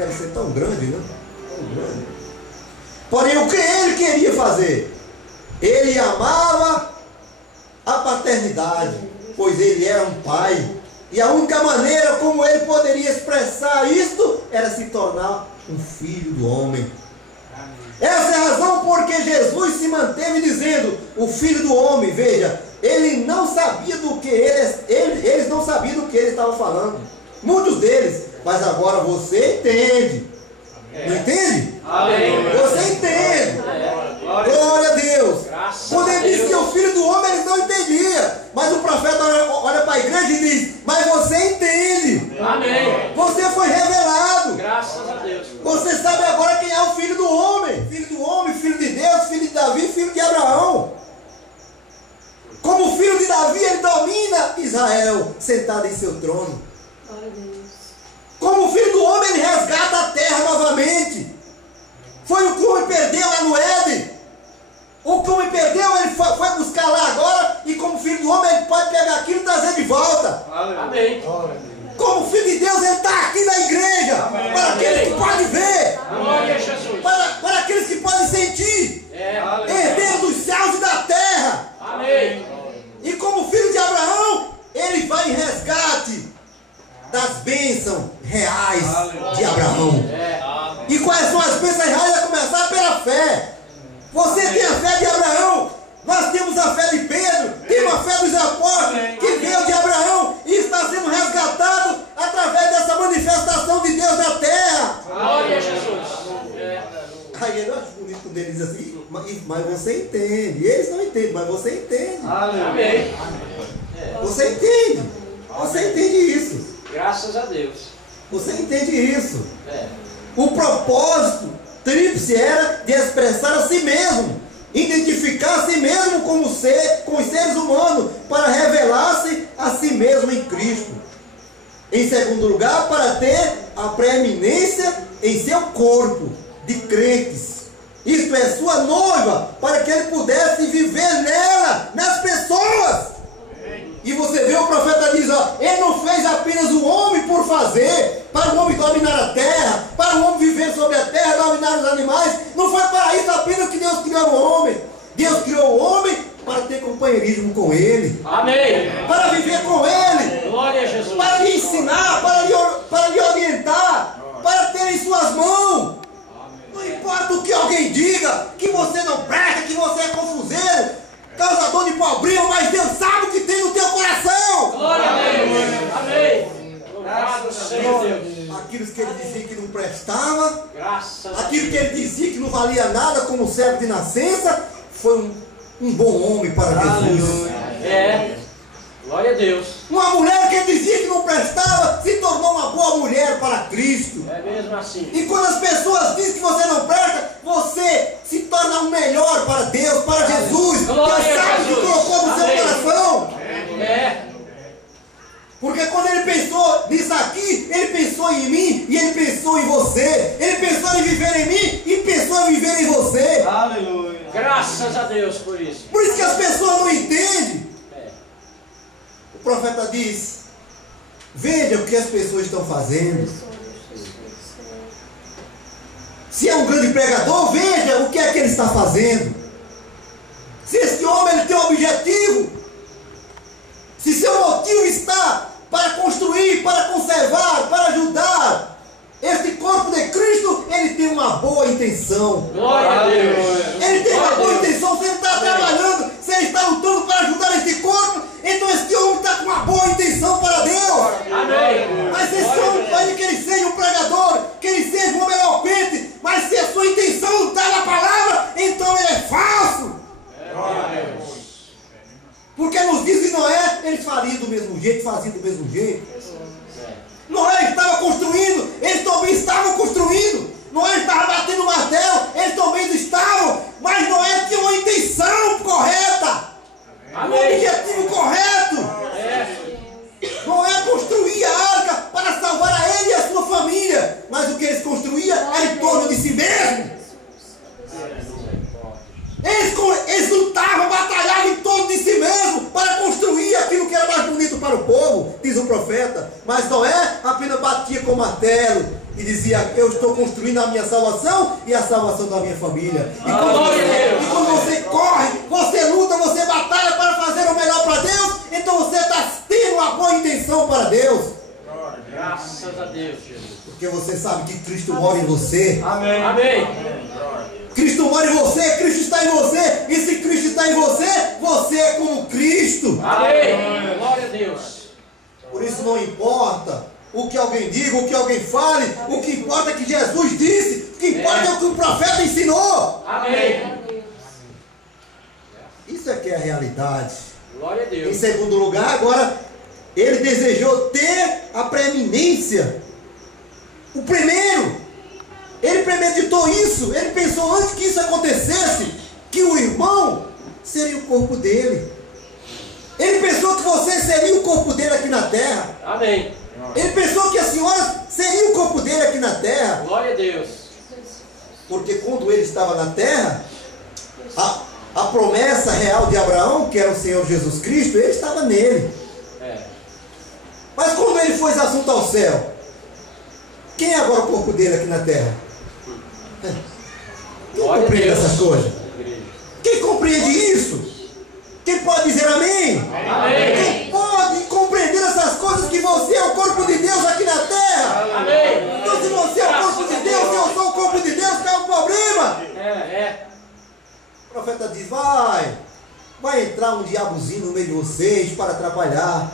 querem ser tão grande, né? Tão grande. Porém, o que ele queria fazer? Ele amava a paternidade, pois ele era um pai. E a única maneira como ele poderia expressar isto era se tornar um filho do homem. Essa é a razão porque Jesus se manteve dizendo, o filho do homem. Veja, ele não sabia do que eles não sabiam do que ele estava falando. Muitos deles, mas agora você entende. Não entende? Amém. Você entende. Glória a Deus. Quando ele disse que o filho do homem, eles não entendiam. Mas o profeta olha para a igreja e diz, mas você entende. Amém. Você foi revelado. Graças a Deus. Você sabe agora quem é o filho do homem. Filho do homem, filho de Deus, filho de Davi, filho de Abraão. Como filho de Davi, ele domina Israel, sentado em seu trono. Como filho do homem, ele resgata a terra novamente. Foi o que o homem perdeu lá no Éden. O que o homem perdeu, ele foi buscar lá agora. E como filho do homem, ele pode pegar aquilo e trazer de volta. Amém. Como filho de Deus, ele está aqui na igreja. Amém. Para aqueles que podem ver. Glória a Jesus. Para aqueles que podem sentir. Herdeiro dos céus e da terra. Amém. E como filho de Abraão, ele vai em resgate das bênçãos reais de Abraão. E quais são as bênçãos reais? Vai começar pela fé. Você tem a fé de Abraão. Nós temos a fé de Pedro. Temos a fé dos apóstolos, que veio de Abraão e está sendo resgatado através dessa manifestação de Deus na terra. Glória a Jesus. Aí eu acho bonito quando ele diz assim, mas você entende. Eles não entendem, mas você entende. Amém. Você entende. Você entende isso. Graças a Deus. Você entende isso. O propósito tríplice era de expressar a si mesmo, identificar a si mesmo com os seres humanos, para revelar-se a si mesmo em Cristo. Em segundo lugar, para ter a preeminência em seu corpo de crentes, isto é, sua noiva, para que ele pudesse viver nela, nas pessoas. E você vê, o profeta diz, ó, ele não fez apenas o homem por fazer, para o homem dominar a terra, para o homem viver sobre a terra, dominar os animais. Não foi para isso apenas que Deus criou o homem. Deus criou o homem para ter companheirismo com ele. Amém. Para viver com ele. Glória a Jesus. Para lhe ensinar, para lhe orientar, para ter em suas mãos. Não importa o que alguém diga, que você não presta, que você é confuseiro, causador de problema, mas Deus sabe o que tem no teu coração. Glória a Deus. Amém. Louvado seja Deus. Aquilo que ele dizia que não prestava, Graças a aquilo que ele dizia que não valia nada como servo de nascença, foi um bom homem para Jesus. Glória a Deus. Uma mulher que ele dizia que não prestava, se tornou uma boa mulher para Cristo. É mesmo assim. E quando as pessoas dizem que você não presta, você se torna um melhor para Deus, para Jesus. Glória Deus a sabe o que Jesus. colocou no seu Amém. coração. Porque quando ele pensou nisso aqui, ele pensou em mim e ele pensou em você. Ele pensou em viver em mim e pensou em viver em você. Aleluia. Graças a Deus por isso. Por isso que as pessoas não entendem. O profeta diz, veja o que as pessoas estão fazendo. Se é um grande pregador, veja o que é que ele está fazendo. Se esse homem ele tem um objetivo, se seu motivo está para construir, para conservar, para ajudar este corpo de Cristo, ele tem uma boa intenção. Glória a Deus. Ele tem uma boa intenção. Se ele está trabalhando, se ele está lutando para ajudar este corpo, então esse homem está com uma boa intenção para Deus. Amém. Mas se esse homem pode que ele seja um pregador, que ele seja um homem eloquente, mas se a sua intenção não está na palavra, então ele é falso. Porque nos dias de Noé, eles faziam do mesmo jeito, faziam do mesmo jeito. Noé estava construindo, eles também estavam construindo. Noé estava batendo martelo, eles também estavam. Mas Noé tinha uma intenção correta, um objetivo correto. Noé construía a arca para salvar a ele e a sua família. Mas o que eles construíam era em torno de si mesmo. Eles lutavam, batalhavam em torno de si mesmo para construir aquilo que era mais bonito para o povo, diz o profeta. Mas Noé, apenas batia com o martelo e dizia: eu estou construindo a minha salvação e a salvação da minha família. E quando você corre, você luta, você batalha para fazer o melhor para Deus, então você está tendo uma boa intenção para Deus. Graças a Deus, Jesus. Porque você sabe que Cristo mora em você. Amém. Amém. Cristo mora em você, Cristo está em você. E se Cristo está em você, você é como Cristo. Amém. Glória a Deus. Por isso não importa o que alguém diga, o que alguém fale. O que importa é que Jesus disse. O que importa é o que o profeta ensinou. Amém. Isso é que é a realidade. Glória a Deus. Em segundo lugar, agora, ele desejou ter a preeminência. O primeiro. Ele premeditou isso. Ele pensou antes que isso acontecesse, que o irmão seria o corpo dele. Ele pensou que você seria o corpo dele aqui na terra. Amém. Ele pensou que a senhora seria o corpo dele aqui na terra. Glória a Deus. Porque quando ele estava na terra, a promessa real de Abraão, que era o Senhor Jesus Cristo, ele estava nele. Mas quando ele foi assunto ao céu, quem é agora o corpo dele aqui na terra? Quem compreende essas coisas? Quem compreende isso? Quem pode dizer amém? Amém. Quem pode compreender essas coisas, que você é o corpo de Deus aqui na terra? Amém. Então se você é o corpo de Deus, se eu sou o corpo de Deus, qual é o problema? O profeta diz: vai entrar um diabozinho no meio de vocês para atrapalhar.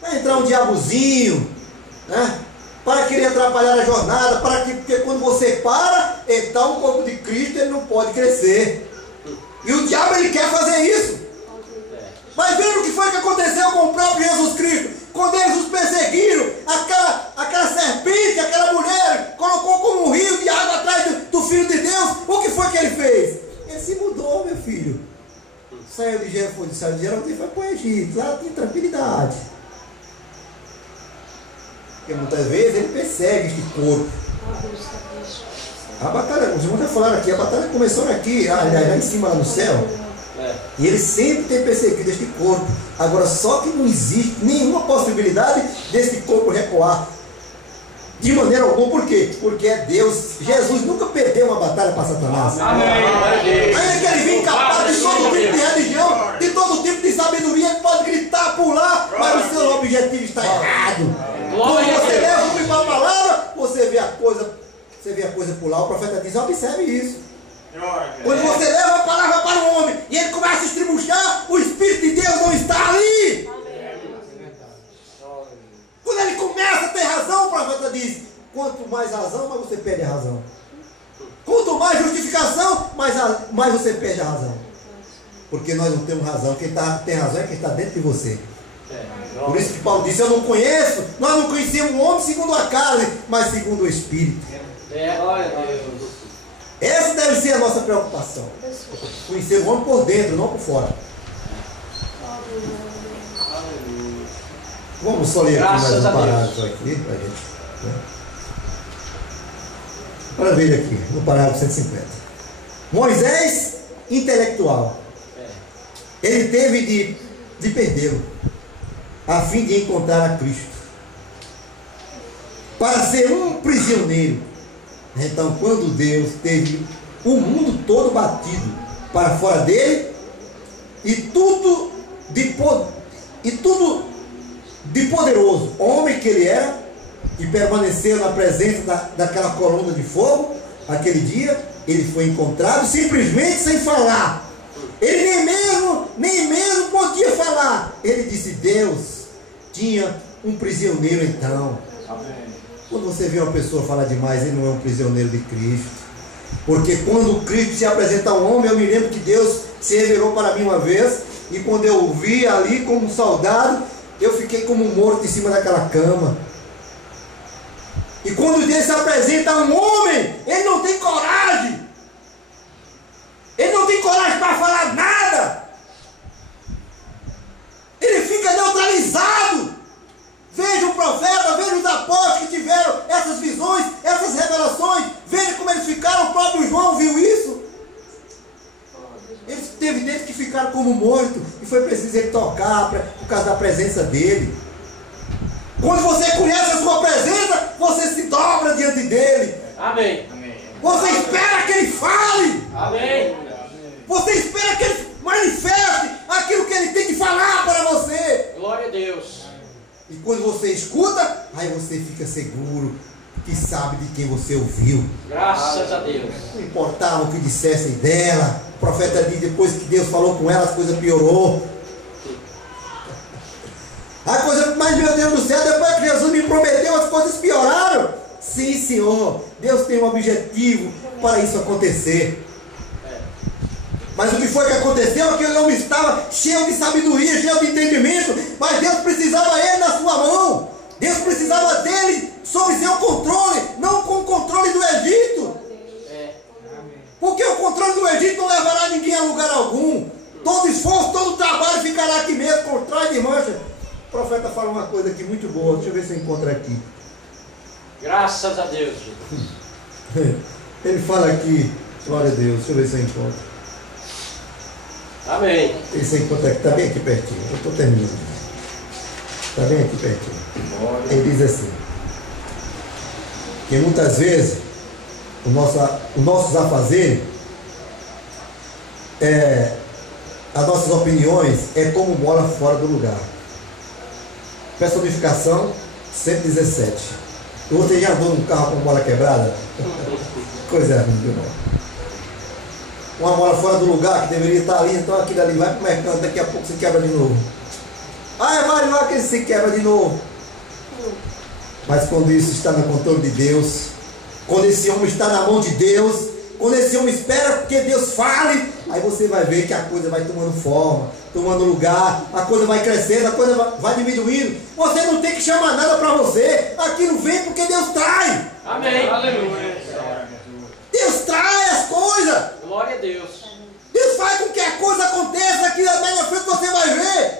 Vai entrar um diabozinho, né? Para querer atrapalhar a jornada, porque quando você para, então o corpo de Cristo ele não pode crescer. E o diabo ele quer fazer isso. Mas veja o que foi que aconteceu com o próprio Jesus Cristo. Quando eles os perseguiram, aquela serpente, aquela mulher, colocou como um rio de água atrás do Filho de Deus. O que foi que ele fez? Ele se mudou, meu filho. Saiu de Jerusalém e foi para o Egito. Lá tem tranquilidade. Porque muitas vezes ele persegue este corpo. A batalha, os irmãos já falaram aqui, a batalha começou aqui, lá em cima, lá no céu. E ele sempre tem perseguido este corpo. Agora, só que não existe nenhuma possibilidade desse corpo recuar. De maneira alguma, por quê? Porque é Deus. Jesus nunca perdeu uma batalha para Satanás. Ainda que ele vinha capaz de todo tipo de religião, de todo tipo de sabedoria, ele pode gritar, pular, mas o seu objetivo está errado. Quando você leva o para a palavra, você vê a coisa pular. O profeta diz: observe isso. Quando você leva a palavra para o homem e ele começa a estribuchar, o Espírito de Deus não está ali. Quando ele começa a ter razão, o profeta diz: quanto mais razão, mais você perde a razão. Quanto mais justificação, mais você perde a razão. Porque nós não temos razão. Quem tem razão é quem está dentro de você. Por isso que Paulo disse: eu não conheço, nós não conhecemos o homem segundo a carne, mas segundo o Espírito. Essa deve ser a nossa preocupação. Conhecer o homem por dentro, não por fora. Vamos só ler aqui mais um parágrafo aqui para a gente. Para ver aqui, no parágrafo 150. Moisés, intelectual. Ele teve de perdê-lo, a fim de encontrar a Cristo, para ser um prisioneiro. Então, quando Deus teve o mundo todo batido para fora dele, e tudo de poderoso, homem que ele era, e permaneceu na presença daquela coluna de fogo, aquele dia, ele foi encontrado simplesmente sem falar. Ele nem mesmo podia falar. Ele disse: Deus tinha um prisioneiro então. Amém. Quando você vê uma pessoa falar demais, ele não é um prisioneiro de Cristo. Porque quando Cristo se apresenta ao homem, eu me lembro que Deus se revelou para mim uma vez, e quando eu o vi ali como um soldado, eu fiquei como morto em cima daquela cama. E quando Deus se apresenta a um homem, ele não tem coragem. Ele não tem coragem para falar nada. Ele fica neutralizado. Veja o profeta, veja os apóstolos que tiveram essas visões, essas revelações. Veja como eles ficaram, o próprio João viu isso. Teve deles que ficaram como mortos, e foi preciso ele tocar por causa da presença dele. Quando você conhece a sua presença, você se dobra diante dele. Amém. Você espera que ele fale. Amém. Você espera que ele manifeste aquilo que ele tem que falar para você. Glória a Deus. E quando você escuta, aí você fica seguro que sabe de quem você ouviu. Graças a Deus. Não importava o que dissessem dela. O profeta diz, depois que Deus falou com ela, a coisa piorou. A coisa, mas meu Deus do céu, depois que Jesus me prometeu, as coisas pioraram. Sim, Senhor. Deus tem um objetivo para isso acontecer. Mas o que foi que aconteceu? Aquele homem estava cheio de sabedoria, cheio de entendimento, mas Deus precisava ele na sua mão. Deus precisava dele sob seu controle, não com o controle do Egito. Porque o controle do Egito não levará ninguém a lugar algum. Todo esforço, todo trabalho ficará aqui mesmo, por trás de mancha. O profeta fala uma coisa aqui muito boa, deixa eu ver se eu encontro aqui. Graças a Deus. Ele fala aqui, glória a Deus, deixa eu ver se eu encontro. Amém. Esse encontro aqui, está bem aqui pertinho, eu estou terminando. Está bem aqui pertinho. Ele diz assim, que muitas vezes os nossos afazeres, as nossas opiniões é como bola fora do lugar. Personificação 117. Você já andou num carro com bola quebrada? Coisa ruim, viu, irmão? Uma bola fora do lugar que deveria estar ali, então aquilo ali vai para o mercado, daqui a pouco se quebra de novo. Ah, vai lá que ele se quebra de novo. Mas quando isso está no controle de Deus, quando esse homem está na mão de Deus, quando esse homem espera que Deus fale, aí você vai ver que a coisa vai tomando forma, tomando lugar, a coisa vai crescendo, a coisa vai diminuindo. Você não tem que chamar nada para você, aquilo vem porque Deus traz. Amém. Aleluia. Deus traz as coisas. Glória a Deus. Deus faz com que a coisa aconteça aqui na frente, você vai ver.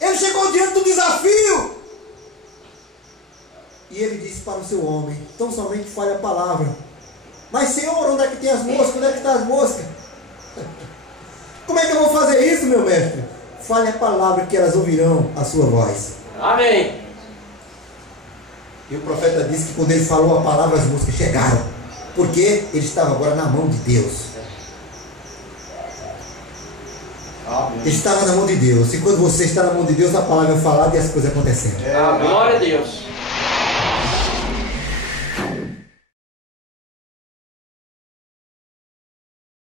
Ele chegou diante do desafio. E ele disse para o seu homem, tão somente fale a palavra. Mas Senhor, onde é que tem as moscas? Onde é que estão as moscas? Como é que eu vou fazer isso, meu mestre? Fale a palavra que elas ouvirão a sua voz. Amém. E o profeta disse que quando ele falou a palavra, as moscas chegaram. Porque ele estava agora na mão de Deus. Ele estava na mão de Deus. E quando você está na mão de Deus, a palavra é falada e as coisas acontecendo. Glória a Deus.